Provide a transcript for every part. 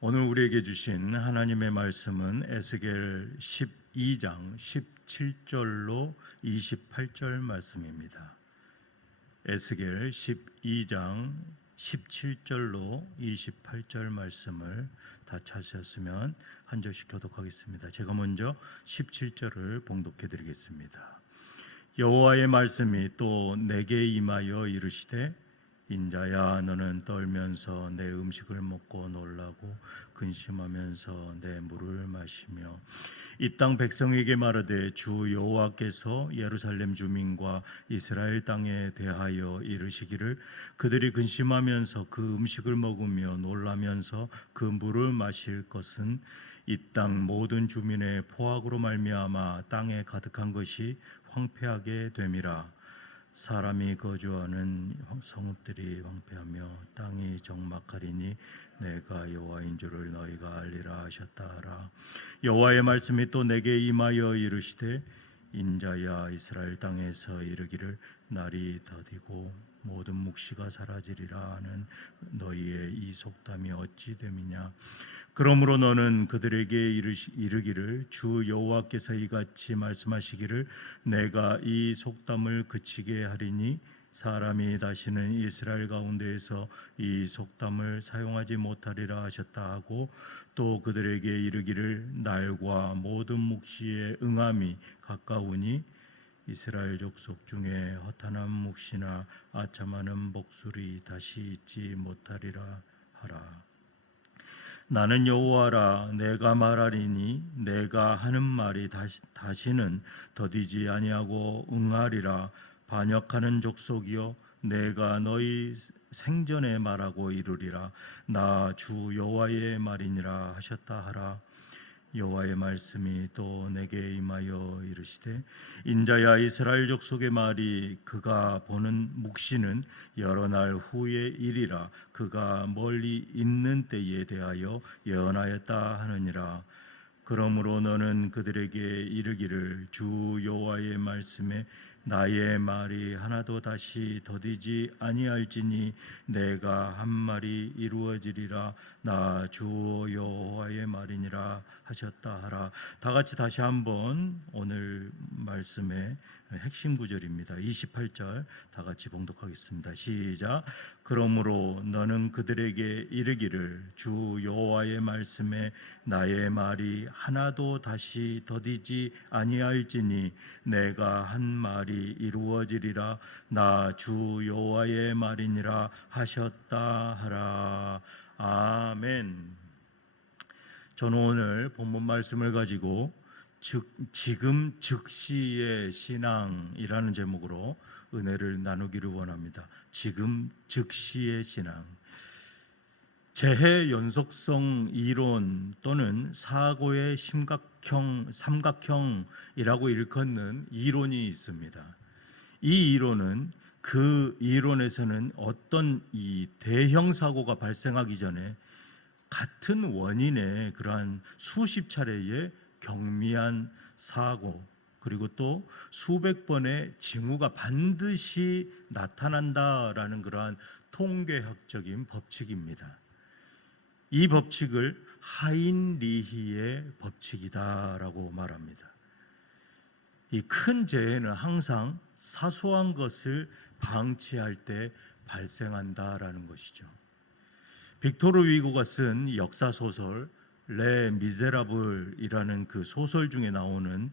오늘 우리에게 주신 하나님의 말씀은 에스겔 12장 17절로 28절 말씀입니다. 에스겔 12장 17절로 28절 말씀을 다 찾으셨으면 한 절씩 교독하겠습니다. 제가 먼저 17절을 봉독해 드리겠습니다. 여호와의 말씀이 또 내게 임하여 이르시되 인자야, 너는 떨면서 내 음식을 먹고 놀라고 근심하면서 내 물을 마시며 이 땅 백성에게 말하되 주 여호와께서 예루살렘 주민과 이스라엘 땅에 대하여 이르시기를 그들이 근심하면서 그 음식을 먹으며 놀라면서 그 물을 마실 것은 이 땅 모든 주민의 포악으로 말미암아 땅에 가득한 것이 황폐하게 됨이라. 사람이 거주하는 성읍들이 황폐하며 땅이 적막하리니 내가 여호와인 줄을 너희가 알리라 하셨다 하라. 여호와의 말씀이 또 내게 임하여 이르시되 인자야, 이스라엘 땅에서 이르기를 날이 더디고 모든 묵시가 사라지리라 하는 너희의 이 속담이 어찌 됨이냐. 그러므로 너는 그들에게 이르기를 주 여호와께서 이같이 말씀하시기를 내가 이 속담을 그치게 하리니 사람이 다시는 이스라엘 가운데에서 이 속담을 사용하지 못하리라 하셨다 하고, 또 그들에게 이르기를 날과 모든 묵시의 응함이 가까우니 이스라엘 족속 중에 허탄한 묵시나 아참하는 목소리 다시 있지 못하리라 하라. 나는 여호와라. 내가 말하리니 내가 하는 말이 다시는 더디지 아니하고 응하리라. 반역하는 족속이여, 내가 너희 생전에 말하고 이르리라. 나 주 여호와의 말이니라 하셨다 하라. 여호와의 말씀이 또 내게 임하여 이르시되 인자야, 이스라엘 족속의 말이 그가 보는 묵시는 여러 날 후의 일이라. 그가 멀리 있는 때에 대하여 예언하였다 하느니라. 그러므로 너는 그들에게 이르기를 주 여호와의 말씀에 나의 말이 하나도 다시 더디지 아니할지니 내가 한 말이 이루어지리라. 나 주 여호와의 말이니라 하셨다 하라. 다 같이 다시 한번 오늘 말씀의 핵심 구절입니다. 28절 다 같이 봉독하겠습니다. 시작. 그러므로 너는 그들에게 이르기를 주 여호와의 말씀에 나의 말이 하나도 다시 더디지 아니할지니 내가 한 말이 이루어지리라. 나 주 여호와의 말이니라 하셨다 하라. 아멘. 저는 오늘 본문 말씀을 가지고 지금 즉시의 신앙이라는 제목으로 은혜를 나누기를 원합니다. 지금 즉시의 신앙. 재해 연속성 이론 또는 사고의 삼각형이라고 일컫는 이론이 있습니다. 이 이론은 그 이론에서는 어떤 이 대형 사고가 발생하기 전에 같은 원인의 그러한 수십 차례의 경미한 사고, 그리고 또 수백 번의 징후가 반드시 나타난다라는 그러한 통계학적인 법칙입니다. 이 법칙을 하인리히의 법칙이다라고 말합니다. 이 큰 재해는 항상 사소한 것을 방치할 때 발생한다라는 것이죠. 빅토르 위고가 쓴 역사 소설 레 미제라블이라는 그 소설 중에 나오는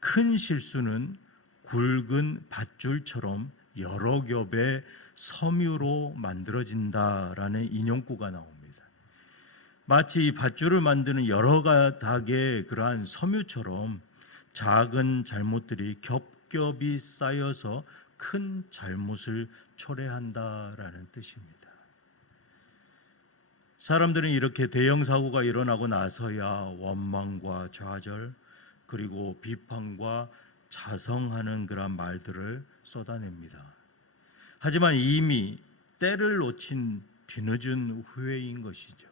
큰 실수는 굵은 밧줄처럼 여러 겹의 섬유로 만들어진다라는 인용구가 나옵니다. 마치 이 밧줄을 만드는 여러 가닥의 그러한 섬유처럼 작은 잘못들이 겹겹이 쌓여서 큰 잘못을 초래한다라는 뜻입니다. 사람들은 이렇게 대형 사고가 일어나고 나서야 원망과 좌절, 그리고 비판과 자성하는 그런 말들을 쏟아냅니다. 하지만 이미 때를 놓친 뒤늦은 후회인 것이죠.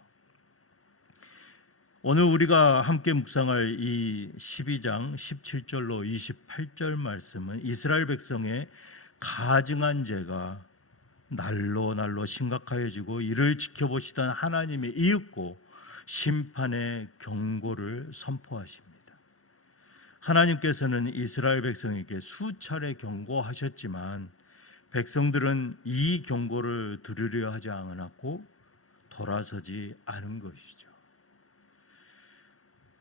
오늘 우리가 함께 묵상할 이 12장 17절로 28절 말씀은 이스라엘 백성의 가증한 죄가 날로 심각해지고 이를 지켜보시던 하나님의 이윽고 심판의 경고를 선포하십니다. 하나님께서는 이스라엘 백성에게 수차례 경고하셨지만 백성들은 이 경고를 들으려 하지 않았고 돌아서지 않은 것이죠.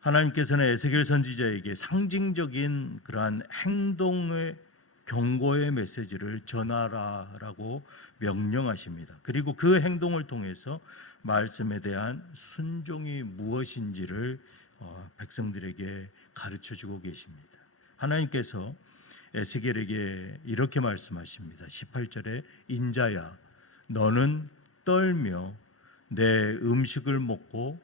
하나님께서는 에스겔 선지자에게 상징적인 그러한 행동의 경고의 메시지를 전하라라고 명령하십니다. 그리고 그 행동을 통해서 말씀에 대한 순종이 무엇인지를 백성들에게 가르쳐주고 계십니다. 하나님께서 에스겔에게 이렇게 말씀하십니다. 18절에 인자야 너는 떨며 내 음식을 먹고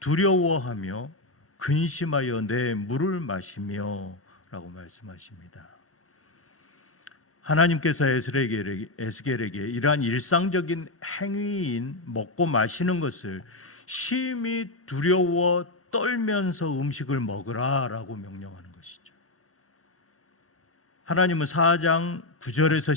두려워하며 근심하여 내 물을 마시며 라고 말씀하십니다. 하나님께서 에스겔에게 이러한 일상적인 행위인 먹고 마시는 것을 심히 두려워 떨면서 음식을 먹으라 라고 명령하는 것이죠. 하나님은 4장 9절에서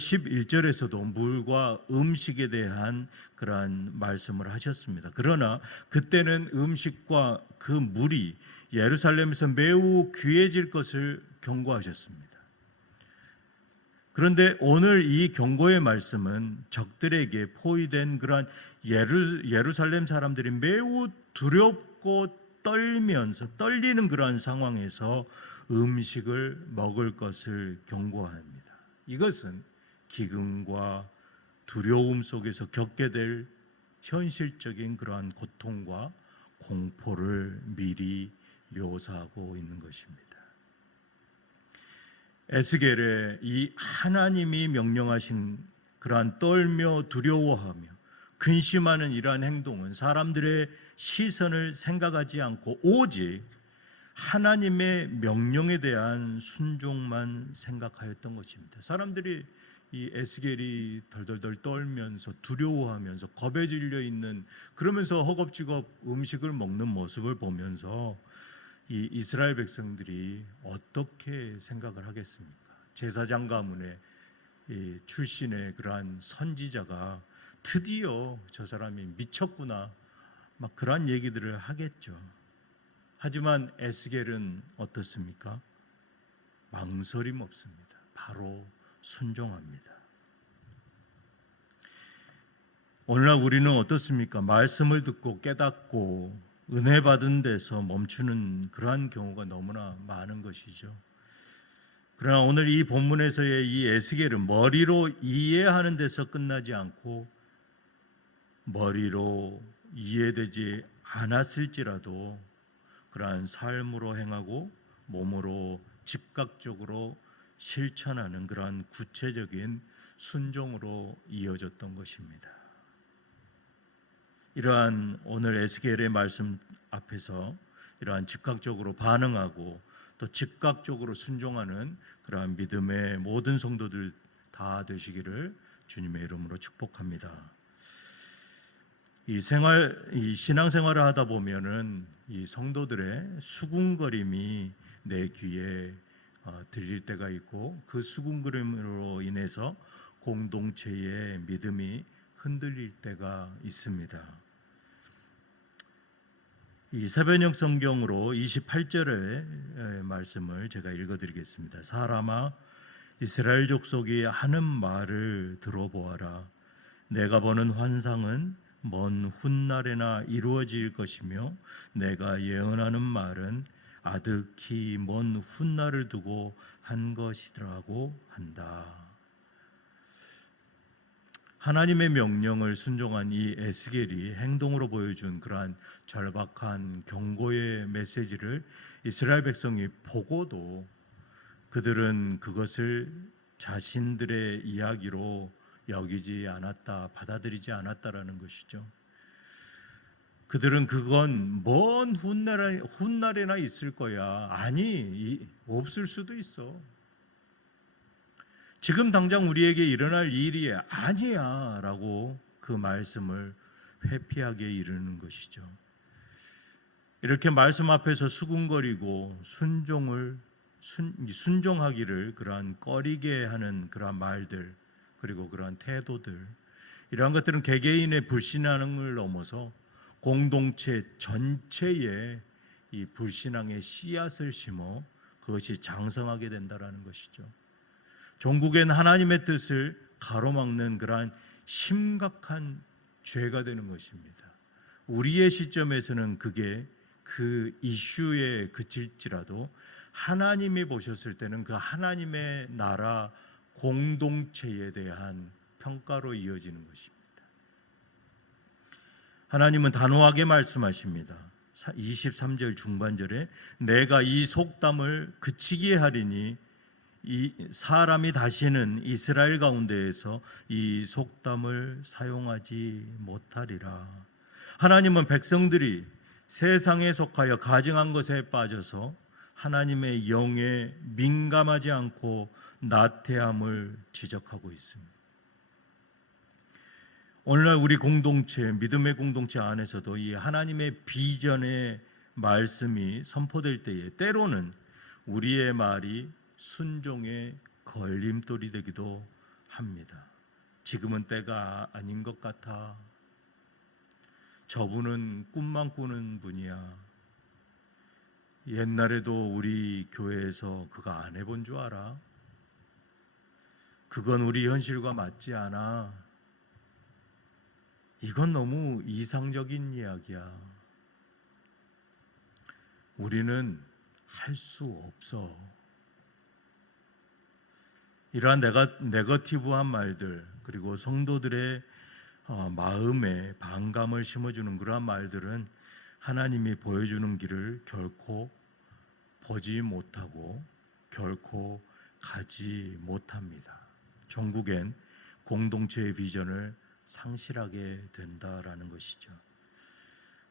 11절에서도 물과 음식에 대한 그러한 말씀을 하셨습니다. 그러나 그때는 음식과 그 물이 예루살렘에서 매우 귀해질 것을 경고하셨습니다. 그런데 오늘 이 경고의 말씀은 적들에게 포위된 그러한 예루살렘 사람들이 매우 두렵고 떨리는 그러한 상황에서 음식을 먹을 것을 경고합니다. 이것은 기근과 두려움 속에서 겪게 될 현실적인 그러한 고통과 공포를 미리 묘사하고 있는 것입니다. 에스겔의 이 하나님이 명령하신 그러한 떨며 두려워하며 근심하는 이러한 행동은 사람들의 시선을 생각하지 않고 오직 하나님의 명령에 대한 순종만 생각하였던 것입니다. 사람들이 이 에스겔이 덜덜덜 떨면서 두려워하면서 겁에 질려 있는 그러면서 허겁지겁 음식을 먹는 모습을 보면서 이 이스라엘 백성들이 어떻게 생각을 하겠습니까? 제사장 가문의 출신의 그러한 선지자가 드디어 저 사람이 미쳤구나 막 그러한 얘기들을 하겠죠. 하지만 에스겔은 어떻습니까? 망설임 없습니다. 바로 순종합니다. 오늘날 우리는 어떻습니까? 말씀을 듣고 깨닫고 은혜 받은 데서 멈추는 그러한 경우가 너무나 많은 것이죠. 그러나 오늘 이 본문에서의 이 에스겔은 머리로 이해하는 데서 끝나지 않고 머리로 이해되지 않았을지라도 그러한 삶으로 행하고 몸으로 즉각적으로 실천하는 그러한 구체적인 순종으로 이어졌던 것입니다. 이러한 오늘 에스겔의 말씀 앞에서 이러한 즉각적으로 반응하고 또 즉각적으로 순종하는 그러한 믿음의 모든 성도들 다 되시기를 주님의 이름으로 축복합니다. 이 신앙생활을 하다 보면은 이 성도들의 수군거림이 내 귀에 들릴 때가 있고 그 수군거림으로 인해서 공동체의 믿음이 흔들릴 때가 있습니다. 이 세변역 성경으로 28절의 말씀을 제가 읽어드리겠습니다. 사람아 이스라엘 족속이 하는 말을 들어보아라. 내가 보는 환상은 먼 훗날에나 이루어질 것이며 내가 예언하는 말은 아득히 먼 훗날을 두고 한 것이라고 한다. 하나님의 명령을 순종한 이 에스겔이 행동으로 보여준 그러한 절박한 경고의 메시지를 이스라엘 백성이 보고도 그들은 그것을 자신들의 이야기로 여기지 않았다, 받아들이지 않았다라는 것이죠. 그들은 그건 먼 훗날에나 있을 거야. 아니, 없을 수도 있어. 지금 당장 우리에게 일어날 일이 아니야 라고 그 말씀을 회피하게 이르는 것이죠. 이렇게 말씀 앞에서 수군거리고 순종하기를 그러한 꺼리게 하는 그러한 말들 그리고 그러한 태도들 이러한 것들은 개개인의 불신앙을 넘어서 공동체 전체에 이 불신앙의 씨앗을 심어 그것이 장성하게 된다라는 것이죠. 종국엔 하나님의 뜻을 가로막는 그러한 심각한 죄가 되는 것입니다. 우리의 시점에서는 그게 그 이슈에 그칠지라도 하나님이 보셨을 때는 그 하나님의 나라 공동체에 대한 평가로 이어지는 것입니다. 하나님은 단호하게 말씀하십니다. 23절 중반절에 내가 이 속담을 그치게 하리니 이 사람이 다시는 이스라엘 가운데에서 이 속담을 사용하지 못하리라. 하나님은 백성들이 세상에 속하여 가증한 것에 빠져서 하나님의 영에 민감하지 않고 나태함을 지적하고 있습니다. 오늘날 우리 공동체, 믿음의 공동체 안에서도 이 하나님의 비전의 말씀이 선포될 때에 때로는 우리의 말이 순종의 걸림돌이 되기도 합니다. 지금은 때가 아닌 것 같아. 저분은 꿈만 꾸는 분이야. 옛날에도 우리 교회에서 그거 안 해본 줄 알아? 그건 우리 현실과 맞지 않아. 이건 너무 이상적인 이야기야. 우리는 할 수 없어. 이러한 네거티브한 말들, 그리고 성도들의 마음에 반감을 심어주는 그러한 말들은 하나님이 보여주는 길을 결코 보지 못하고 결코 가지 못합니다. 종국엔 공동체의 비전을 상실하게 된다라는 것이죠.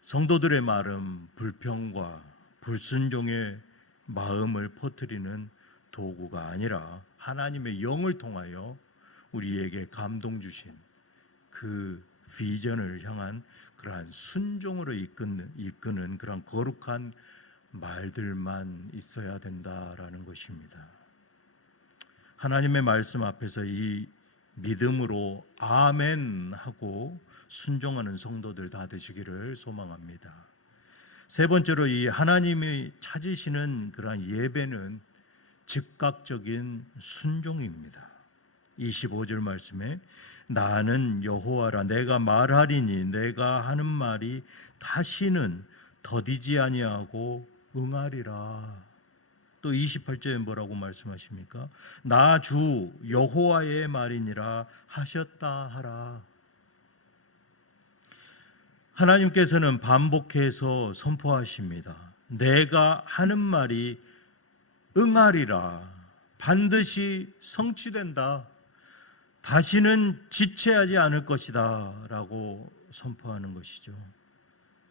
성도들의 말은 불평과 불순종의 마음을 퍼뜨리는 도구가 아니라 하나님의 영을 통하여 우리에게 감동 주신 그 비전을 향한 그러한 순종으로 이끄는 그러한 거룩한 말들만 있어야 된다라는 것입니다. 하나님의 말씀 앞에서 이 믿음으로 아멘 하고 순종하는 성도들 다 되시기를 소망합니다. 세 번째로 이 하나님이 찾으시는 그러한 예배는 즉각적인 순종입니다. 25절 말씀에 나는 여호와라 내가 말하리니 내가 하는 말이 다시는 더디지 아니하고 응하리라. 또 28절에 뭐라고 말씀하십니까? 나 주 여호와의 말이니라 하셨다 하라. 하나님께서는 반복해서 선포하십니다. 내가 하는 말이 응하리라. 반드시 성취된다. 다시는 지체하지 않을 것이다 라고 선포하는 것이죠.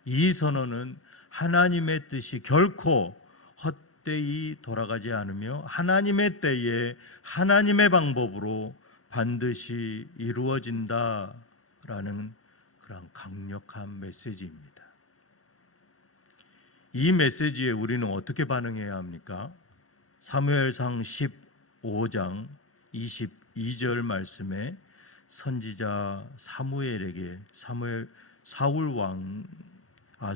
이 선언은 하나님의 뜻이 결코 헛되이 돌아가지 않으며 하나님의 때에 하나님의 방법으로 반드시 이루어진다라는 그런 강력한 메시지입니다. 이 메시지에 우리는 어떻게 반응해야 합니까? 사무엘상 15장 22절 말씀에 선지자 사무엘에게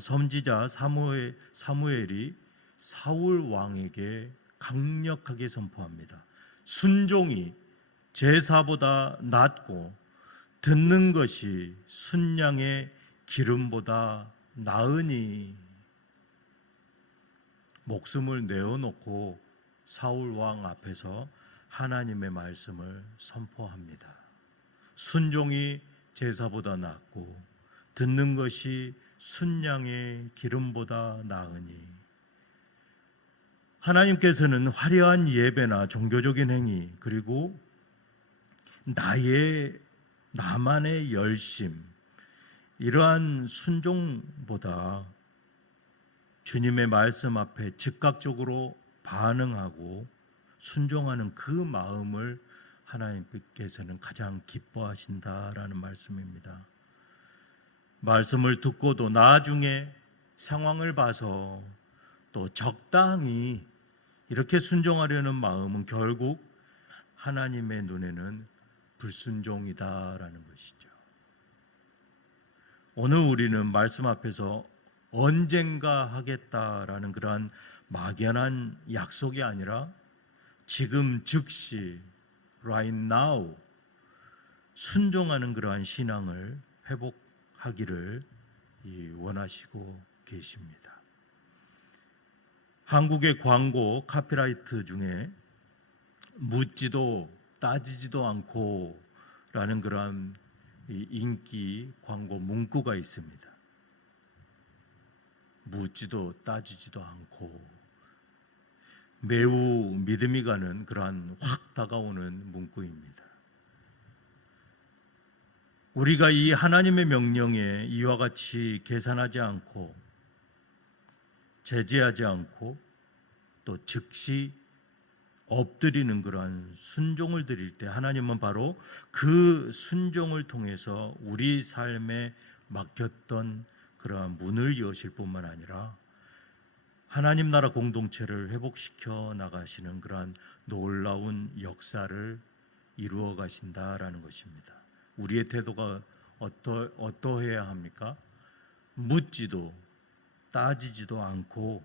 선지자 사무엘이 사울 왕에게 강력하게 선포합니다. 순종이 제사보다 낫고 듣는 것이 순양의 기름보다 나으니. 목숨을 내어놓고 사울 왕 앞에서 하나님의 말씀을 선포합니다. 순종이 제사보다 낫고 듣는 것이 순양의 기름보다 나으니. 하나님께서는 화려한 예배나 종교적인 행위, 그리고 나만의 열심, 이러한 순종보다 주님의 말씀 앞에 즉각적으로 반응하고 순종하는 그 마음을 하나님께서는 가장 기뻐하신다라는 말씀입니다. 말씀을 듣고도 나중에 상황을 봐서 또 적당히 이렇게 순종하려는 마음은 결국 하나님의 눈에는 불순종이다라는 것이죠. 오늘 우리는 말씀 앞에서 언젠가 하겠다라는 그러한 막연한 약속이 아니라 지금 즉시 right now 순종하는 그러한 신앙을 회복하기를 원하시고 계십니다. 한국의 광고 카피라이트 중에 묻지도 따지지도 않고 라는 그러한 인기 광고 문구가 있습니다. 묻지도 따지지도 않고, 매우 믿음이 가는 그러한 확 다가오는 문구입니다. 우리가 이 하나님의 명령에 이와 같이 계산하지 않고 제재하지 않고 또 즉시 엎드리는 그러한 순종을 드릴 때 하나님은 바로 그 순종을 통해서 우리 삶에 막혔던 그러한 문을 여실 뿐만 아니라 하나님 나라 공동체를 회복시켜 나가시는 그러한 놀라운 역사를 이루어 가신다라는 것입니다. 우리의 태도가 어떠해야 합니까? 묻지도 따지지도 않고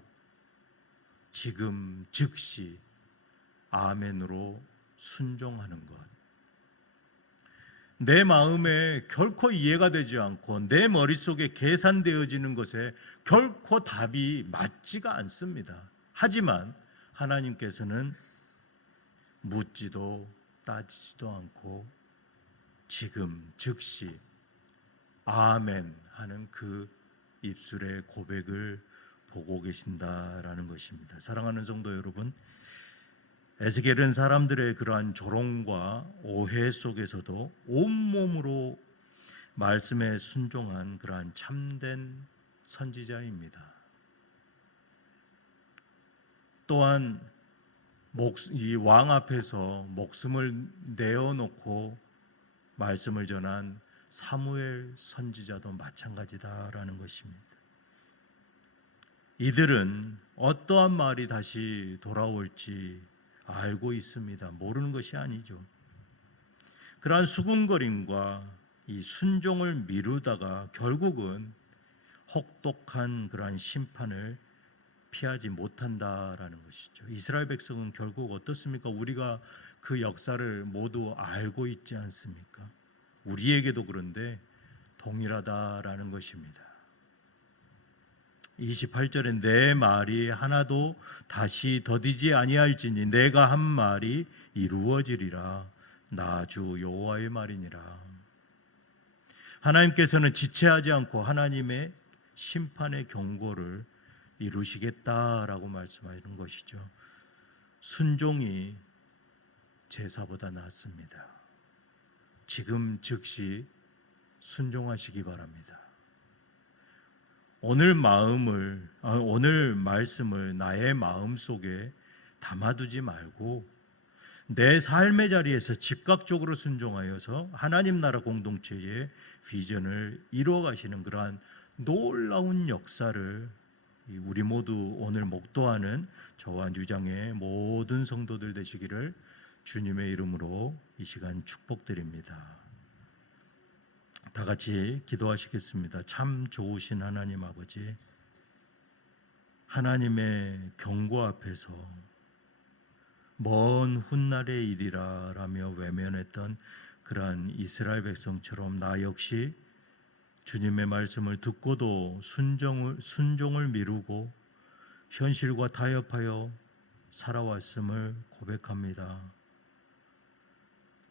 지금 즉시 아멘으로 순종하는 것. 내 마음에 결코 이해가 되지 않고 내 머릿속에 계산되어지는 것에 결코 답이 맞지가 않습니다. 하지만 하나님께서는 묻지도 따지지도 않고 지금 즉시 아멘 하는 그 입술의 고백을 보고 계신다라는 것입니다. 사랑하는 성도 여러분, 에스겔은 사람들의 그러한 조롱과 오해 속에서도 온몸으로 말씀에 순종한 그러한 참된 선지자입니다. 또한 이 왕 앞에서 목숨을 내어놓고 말씀을 전한 사무엘 선지자도 마찬가지다라는 것입니다. 이들은 어떠한 말이 다시 돌아올지 알고 있습니다. 모르는 것이 아니죠. 그러한 수군거림과 이 순종을 미루다가 결국은 혹독한 그러한 심판을 피하지 못한다라는 것이죠. 이스라엘 백성은 결국 어떻습니까? 우리가 그 역사를 모두 알고 있지 않습니까? 우리에게도 그런데 동일하다라는 것입니다. 28절에 내 말이 하나도 다시 더디지 아니할지니 내가 한 말이 이루어지리라. 나 주 여호와의 말이니라. 하나님께서는 지체하지 않고 하나님의 심판의 경고를 이루시겠다라고 말씀하시는 것이죠. 순종이 제사보다 낫습니다. 지금 즉시 순종하시기 바랍니다. 오늘 말씀을 나의 마음 속에 담아두지 말고 내 삶의 자리에서 즉각적으로 순종하여서 하나님 나라 공동체의 비전을 이루어 가시는 그러한 놀라운 역사를 우리 모두 오늘 목도하는 저와 뉴장의 모든 성도들 되시기를 주님의 이름으로 이 시간 축복드립니다. 다 같이 기도하시겠습니다. 참 좋으신 하나님 아버지, 하나님의 경고 앞에서 먼 훗날의 일이라 라며 외면했던 그러한 이스라엘 백성처럼 나 역시 주님의 말씀을 듣고도 순종을 미루고 현실과 타협하여 살아왔음을 고백합니다.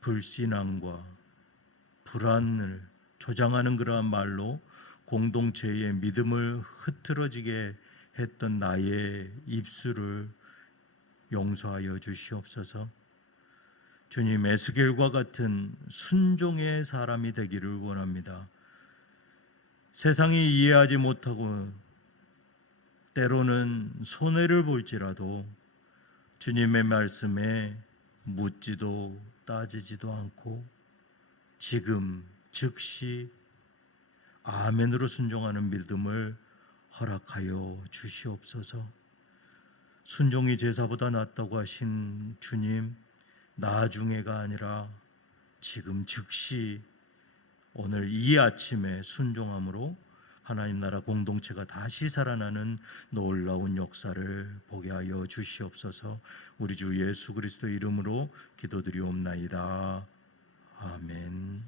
불신앙과 불안을 조장하는 그러한 말로 공동체의 믿음을 흐트러지게 했던 나의 입술을 용서하여 주시옵소서. 주님, 에스겔과 같은 순종의 사람이 되기를 원합니다. 세상이 이해하지 못하고 때로는 손해를 볼지라도 주님의 말씀에 묻지도 따지지도 않고 지금 즉시 아멘으로 순종하는 믿음을 허락하여 주시옵소서. 순종이 제사보다 낫다고 하신 주님, 나중에가 아니라 지금 즉시 오늘 이 아침에 순종함으로 하나님 나라 공동체가 다시 살아나는 놀라운 역사를 보게 하여 주시옵소서. 우리 주 예수 그리스도 이름으로 기도드리옵나이다. 아멘.